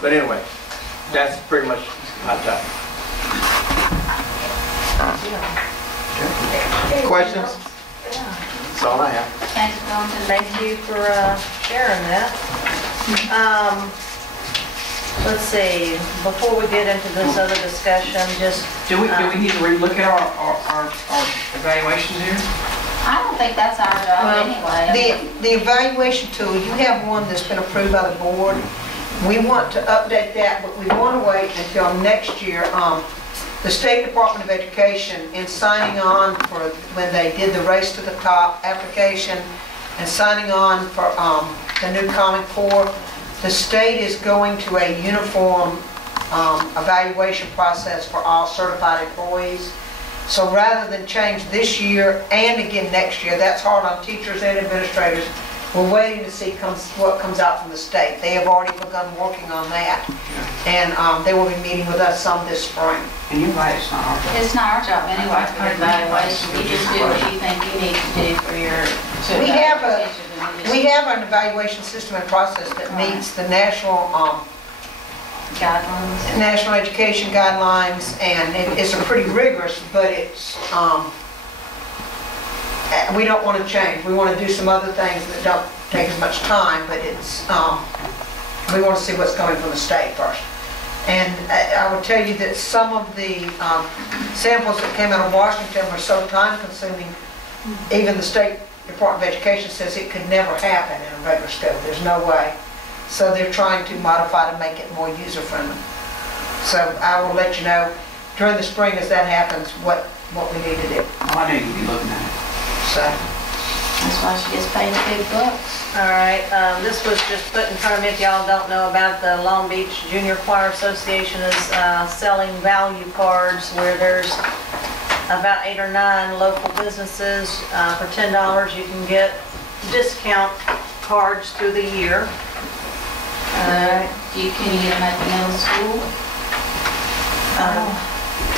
But anyway, that's pretty much hot topic. Questions? That's all I have. Thanks, Dalton. Thank you for sharing that. Let's see, before we get into this other discussion, just... Do we need to relook at our evaluations here? I don't think that's our job anyway. The evaluation tool, you have one that's been approved by the board. We want to update that, but we want to wait until next year. The State Department of Education, in signing on for when they did the Race to the Top application and signing on for the new Common Core, the state is going to a uniform evaluation process for all certified employees. So rather than change this year and again next year, that's hard on teachers and administrators. We're waiting to see what comes out from the state. They have already begun working on that. And they will be meeting with us some this spring. And you're right, it's not our job. It's not our job anyway for your evaluation. You just do what you think you need to do for your... We have an evaluation system and process that meets the national guidelines, national education guidelines, and it's a pretty rigorous, but it's we don't want to change. We want to do some other things that don't take as much time, but it's we want to see what's coming from the state first. And I will tell you that some of the samples that came out of Washington were so time consuming, even the State Department of Education says it could never happen in a regular school. There's no way. So they're trying to modify to make it more user friendly. So I will let you know during the spring as that happens what we need to do. Oh, I know you'd be looking at it. So that's why she gets paid $big. All right, this was just put in front of me. If y'all don't know about the Long Beach Junior Choir Association is selling value cards where there's about 8 or 9 local businesses. For $10 you can get discount cards through the year. Can you get them at the middle school?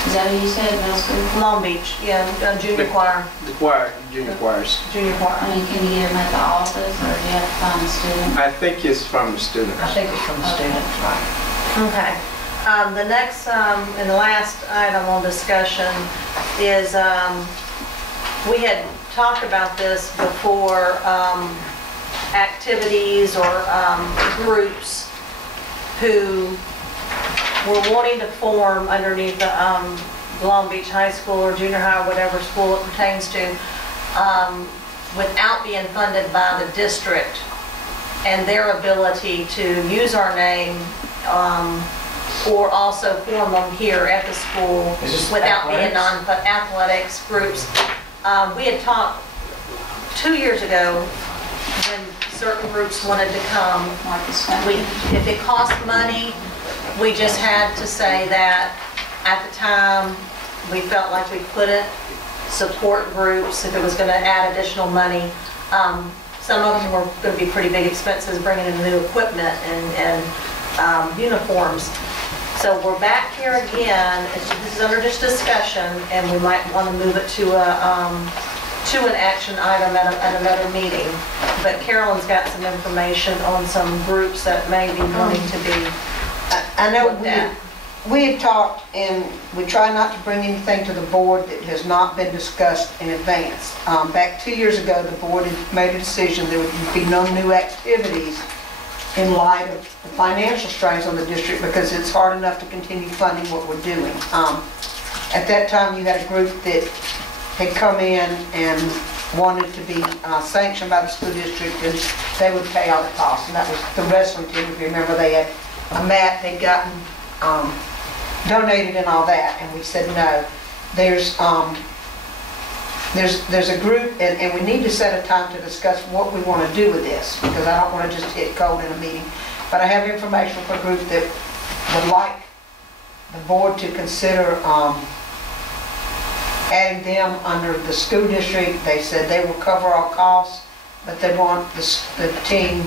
Is that what you said, middle school? Long Beach, yeah, junior choir. The choir, junior choirs. Junior choir. I mean, can you get them at the office, or do you have to find a student? I think it's from the students. I think it's from the students, right? Okay. The next and the last item on discussion is we had talked about this before, activities or groups who were wanting to form underneath the Long Beach High School or junior high or whatever school it pertains to without being funded by the district, and their ability to use our name or also form them here at the school without being on athletics groups. We had talked 2 years ago when certain groups wanted to come. If it cost money, we just had to say that at the time we felt like we couldn't support groups if it was going to add additional money. Some of them were going to be pretty big expenses, bringing in new equipment and uniforms. So we're back here again. This is under just discussion, and we might want to move it to an action item at another meeting. But Carolyn's got some information on some groups that may be wanting to be I know we had talked, and we try not to bring anything to the board that has not been discussed in advance. Back 2 years ago, the board had made a decision there would be no new activities in light of the financial strains on the district, because it's hard enough to continue funding what we're doing. At that time, you had a group that had come in and wanted to be sanctioned by the school district, and they would pay all the costs. And that was the wrestling team. If you remember, they had a mat they'd gotten donated and all that, and we said no. There's a group, and we need to set a time to discuss what we want to do with this, because I don't want to just hit cold in a meeting. But I have information for a group that would like the board to consider adding them under the school district. They said they will cover all costs, but they want the team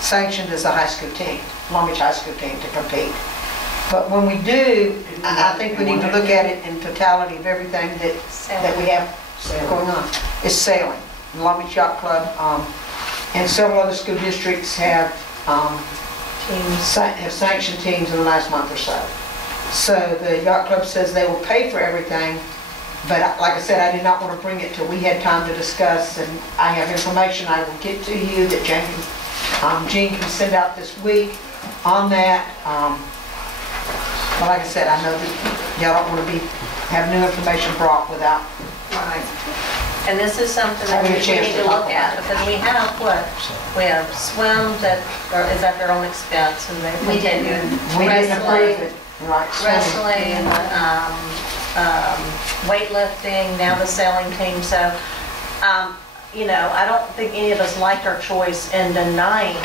sanctioned as a high school team, Long Beach High School team, to compete. But when we do, I think we need to look at it in totality of everything that we have going on. It's sailing. Long Beach Yacht Club and several other school districts have teams. have sanctioned teams in the last month or so. So the yacht club says they will pay for everything, but like I said, I did not want to bring it till we had time to discuss, and I have information I will get to you that Jean can send out this week on that. But like I said, I know that y'all don't want to have new information brought without. Right. And this is something that we Having a chance need to to talk look at, about it. because we have what? We have swim that is at their own expense, and they We didn't. We didn't approve it. Right. wrestling, weightlifting, now the sailing team. So, you know, I don't think any of us liked our choice in denying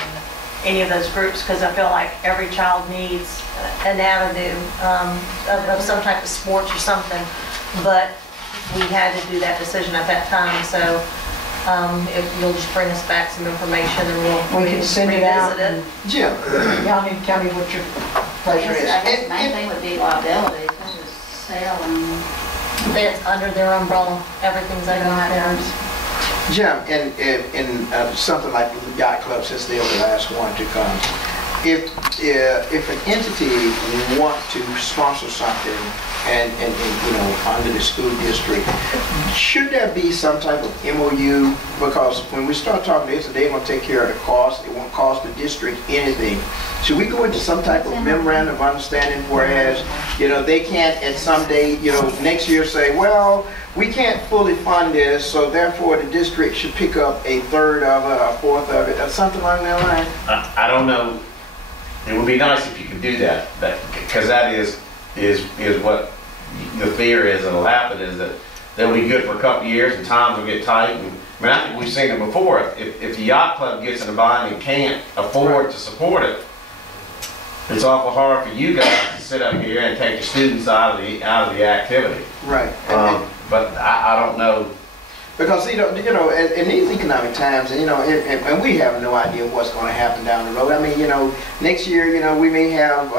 any of those groups, because I feel like every child needs an avenue of some type of sports or something. But we had to do that decision at that time. So if you'll just bring us back some information and we'll We can send it out. revisit it. Jim, Y'all need to tell me what your pleasure is. I guess the main thing would be liability, because it's selling. It's under their umbrella. Everything's under theirs. Jim, in something like the yacht club, since they're the last one to come, if an entity want to sponsor something and you know, under the school district, should there be some type of MOU? Because when we start talking to this, they're going to take care of the cost. It won't cost the district anything. Should we go into some type of memorandum of understanding, whereas, you know, they can't at some day, you know, next year say, well, we can't fully fund this, so therefore the district should pick up a third of it, a fourth of it, or something along that line? I don't know. It would be nice if you could do that, because that is what the fear is that'll happen, is that they'll be good for a couple of years and times will get tight. And, I mean, I think we've seen it before. If the yacht club gets in a bind and can't afford to support it, it's awful hard for you guys to sit up here and take the students out of the activity. Right. But I don't know. Because, you know, in these economic times, and, you know, and we have no idea what's going to happen down the road. I mean, you know, next year, you know, we may have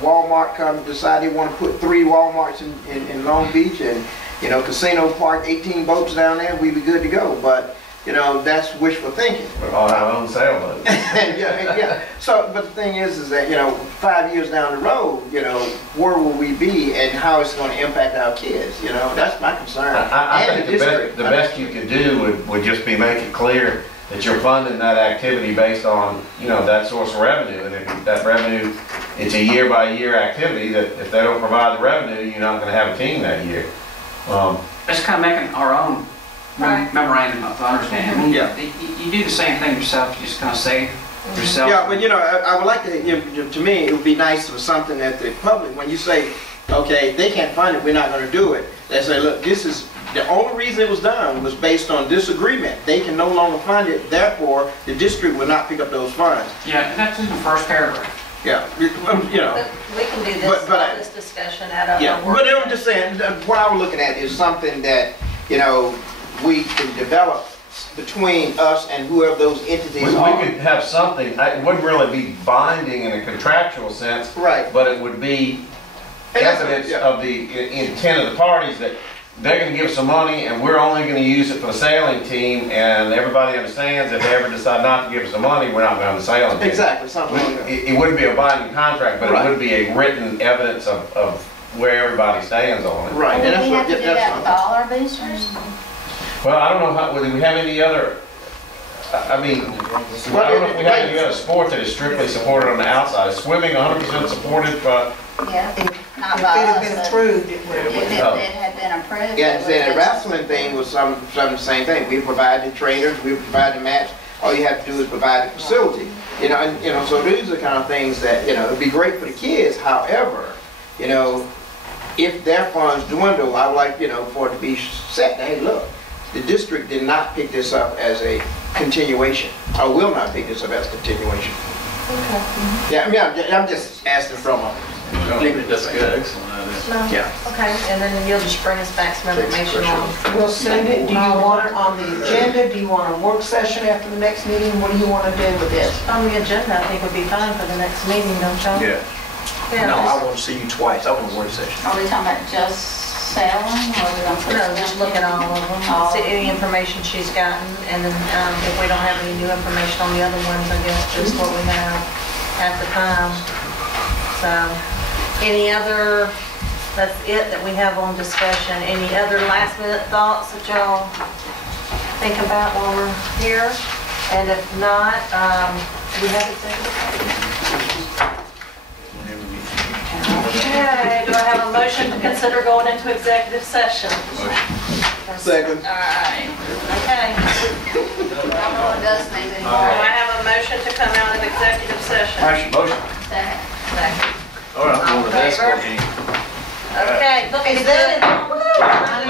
Walmart come decide they want to put 3 Walmarts in Long Beach, and, you know, Casino Park, 18 boats down there, we'd be good to go. But, you know, that's wishful thinking. We're all our own sailboat. yeah. So, but the thing is that, you know, 5 years down the road, you know, where will we be and how it's going to impact our kids? You know, that's my concern. I And think the best you could do would just be make it clear that you're funding that activity based on, you know, that source of revenue. And if that revenue, it's a year by year activity, that if they don't provide the revenue, you're not going to have a team that year. Just kind of making our own Right. memorandum of understanding. I mean, Yeah. you do the same thing yourself, you just kind of say yourself. Yeah, but you know, I would like to, you know, to me, it would be nice for something that the public, when you say, okay, they can't fund it, we're not going to do it. They say, look, this is, the only reason it was done was based on disagreement. They can no longer fund it, therefore, the district will not pick up those funds. Yeah, and that's in the first paragraph. Yeah, you know. But we can do this, But this discussion at a Yeah, work but I'm session. just saying, what I was looking at is something that, you know, we can develop between us and whoever those entities We are. could have something, it wouldn't really be binding in a contractual sense, Right. but it would be And that's- evidence yeah. of the intent of the parties that they're going to give some money and we're only going to use it for the sailing team, and everybody understands if they ever decide not to give us the money, we're not going to have the sailing team. Exactly, something like that. It wouldn't be a binding contract, but Right. it would be a written evidence of where everybody stands on it. Right, and Would that's we what, have to do that's that with what. all our boosters? Well, I don't know whether we have any other, I mean, I don't know if we have any other sport that is strictly supported on the outside. Is swimming 100% supported by? Yeah, If not it by had us, been but approved, it would if have. it had been approved. Yeah, it and saying the would've wrestling thing was some the same thing. We provide the trainers, we provide the match. All you have to do is provide the facility. You know, and you know, so these are the kind of things that, you know, it'd be great for the kids. However, you know, if their funds dwindle, I would like, you know, for it to be set. Hey, look, the district did not pick this up as a continuation, or will not pick this up as a continuation. Okay. Yeah, I mean, I'm just asking from a legal perspective. No. Yeah. Okay, and then you'll just bring us back some information on. We'll send it. Do you want it on the agenda? Do you want a work session after the next meeting? What do you want to do with this? On the agenda, I think would be fine for the next meeting, don't you? Yeah. No, I want to see you twice. I want a work session. Are we talking about just selling, or are we gonna put? No, just look at all of them, All see of any information she's gotten, and then if we don't have any new information on the other ones, I guess just what we have. at the time. So, any other, that's it that we have on discussion. Any other last minute thoughts that y'all think about while we're here? And if not, do we have executive session? Okay, do I have a motion to consider going into executive session? Second. All right, okay. No one does things Do anymore. I have a motion to come out of executive session? Motion. Second. Second. All right, I'm going to the basketball Favor? game. Okay, look, Is is that that? in-